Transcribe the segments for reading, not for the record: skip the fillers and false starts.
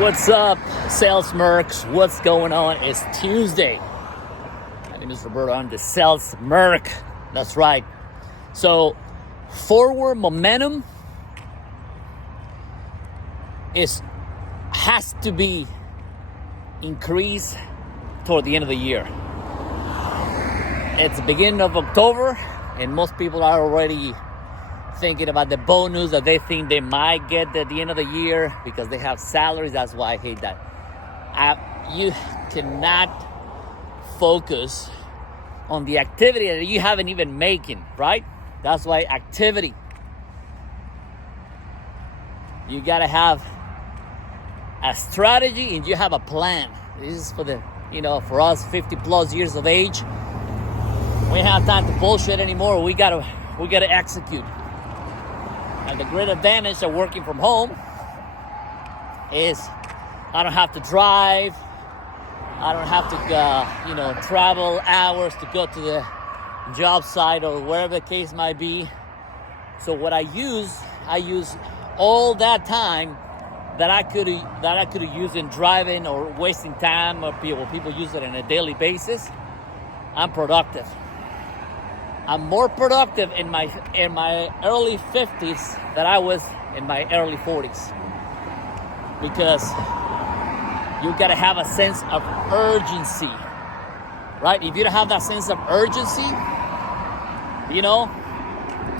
What's up, Sales Mercs? What's going on? It's Tuesday. My name is Roberto. I'm the Sales Merc. That's right. So, forward momentum has to be increased toward the end of the year. It's the beginning of October, and most people are already thinking about the bonus that they think they might get at the end of the year because they have salaries. That's why I hate that. You cannot focus on the activity that you haven't even making, right? That's why activity. You gotta have a strategy and you have a plan. This is for for us 50 plus years of age. We don't have time to bullshit anymore. We gotta execute. And the great advantage of working from home is I don't have to drive. I don't have to, travel hours to go to the job site or wherever the case might be. So what I use all that time that I could have used in driving or wasting time, or people use it on a daily basis. I'm productive. I'm more productive in my early 50s than I was in my early 40s, because you gotta have a sense of urgency, right? If you don't have that sense of urgency,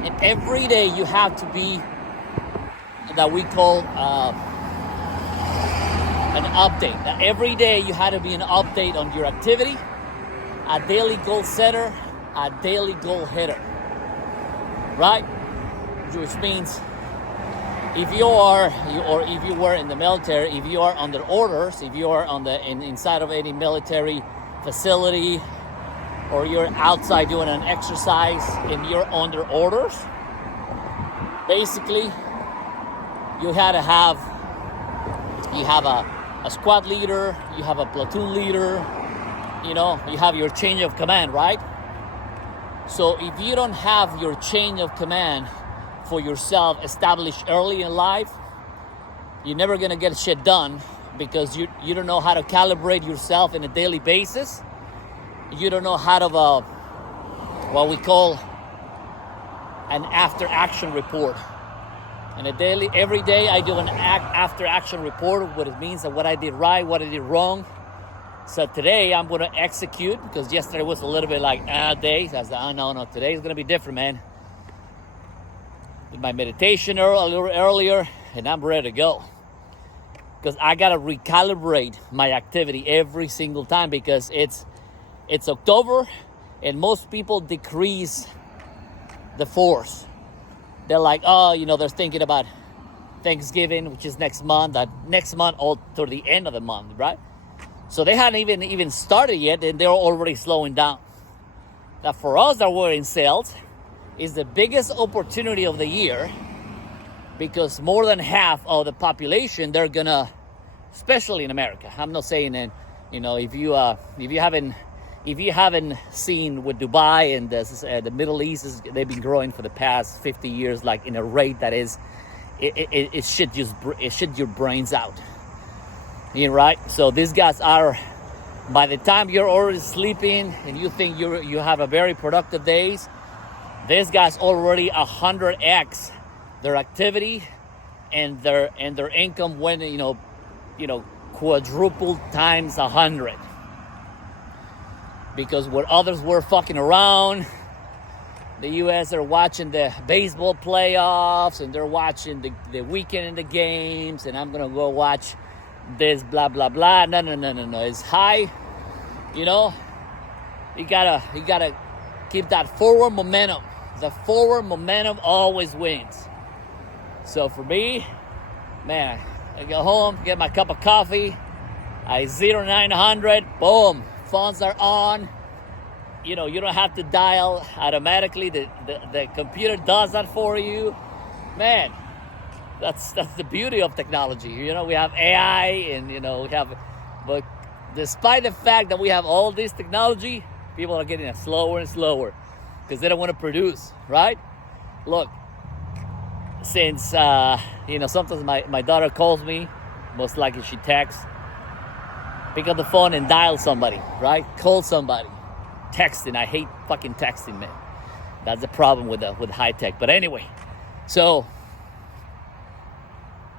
and every day you have to be that we call an update. That every day you had to be an update on your activity, a daily goal setter, a daily goal hitter, right? Which means if you were in the military, if you are under orders, if you are inside of any military facility, or you're outside doing an exercise and you're under orders, basically you have a squad leader, you have a platoon leader, you have your chain of command, right? So if you don't have your chain of command for yourself established early in life, you're never gonna get shit done, because you don't know how to calibrate yourself on a daily basis. You don't know how to what we call an after action report. And every day I do an after action report, what it means and what I did right, what I did wrong. So today I'm going to execute, because yesterday was a little bit like day. So I said, no, today is going to be different, man. Did my meditation a little earlier, and I'm ready to go. Because I got to recalibrate my activity every single time, because it's October, and most people decrease the force. They're like, they're thinking about Thanksgiving, which is next month, all toward the end of the month, right? So they hadn't even started yet, and they're already slowing down. Now, for us that were in sales, is the biggest opportunity of the year, because more than half of the population, they're gonna, especially in America. I'm not saying that, if you haven't seen with Dubai and the Middle East, they've been growing for the past 50 years, like in a rate that is, it should your brains out. Right? So these guys are, by the time you're already sleeping and you think you have a very productive days, these guys already 100x their activity, and their income went quadrupled times 100. Because where others were fucking around, the U.S. are watching the baseball playoffs, and they're watching the weekend in the games, and I'm gonna go watch this blah blah blah. No. It's high. You gotta keep that forward momentum. The forward momentum always wins. So for me, man, I go home, get my cup of coffee, I 0900, boom, phones are on. You don't have to dial automatically. The computer does that for you. Man, that's the beauty of technology. We have AI, and but despite the fact that we have all this technology, people are getting slower and slower because they don't want to produce, right? Look, since sometimes my daughter calls me Most likely she texts. Pick up the phone and dial somebody, right? Call somebody. Texting. I hate fucking texting, man. That's the problem with high tech. But anyway, so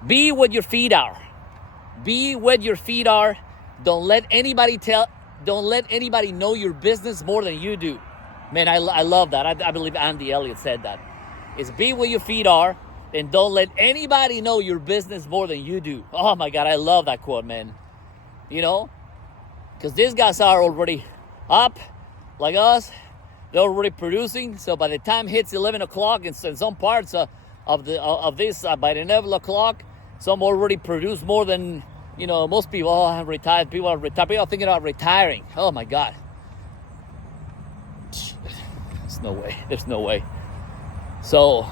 be what your feet are. Be what your feet are. Don't let anybody know your business more than you do. Man, I love that. I believe Andy Elliott said that. It's be what your feet are, and don't let anybody know your business more than you do. Oh my God, I love that quote, man. You know, because these guys are already up like us. They're already producing. So by the time it hits 11 o'clock, in some parts of this, by the 11 o'clock, some already produce more than, you know, most people. Oh, I'm retired. People are retired. People are thinking about retiring. Oh my God. There's no way. There's no way. So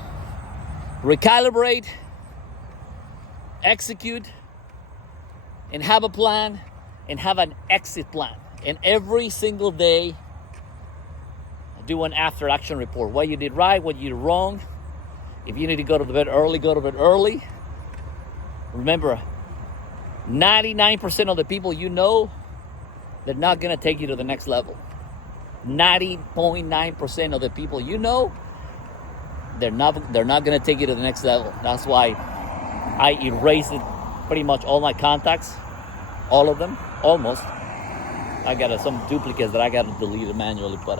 recalibrate, execute, and have a plan, and have an exit plan. And every single day, do an after action report. What you did right, what you did wrong. If you need to go to bed early, go to bed early. Remember, 99% of the people you know, they're not going to take you to the next level. 90.9% of the people you know, they're not going to take you to the next level. That's why I erased pretty much all my contacts, all of them, almost. I got some duplicates that I got to delete manually, but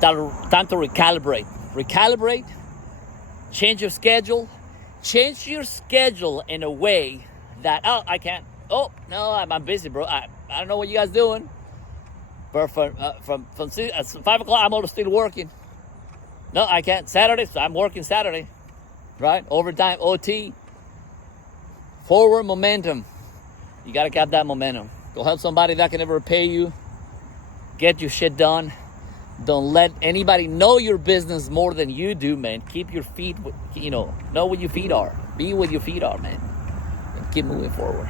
time to recalibrate. Recalibrate, change your schedule. Change your schedule in a way that, oh, I can't. Oh, no, I'm busy, bro. I don't know what you guys doing. But from 5 o'clock, I'm always still working. No, I can't. Saturday, so I'm working Saturday. Right? Overtime, OT. Forward momentum. You got to have that momentum. Go help somebody that can never repay you. Get your shit done. Don't let anybody know your business more than you do, man. Keep your feet, know what your feet are. Be what your feet are, man. And keep moving forward.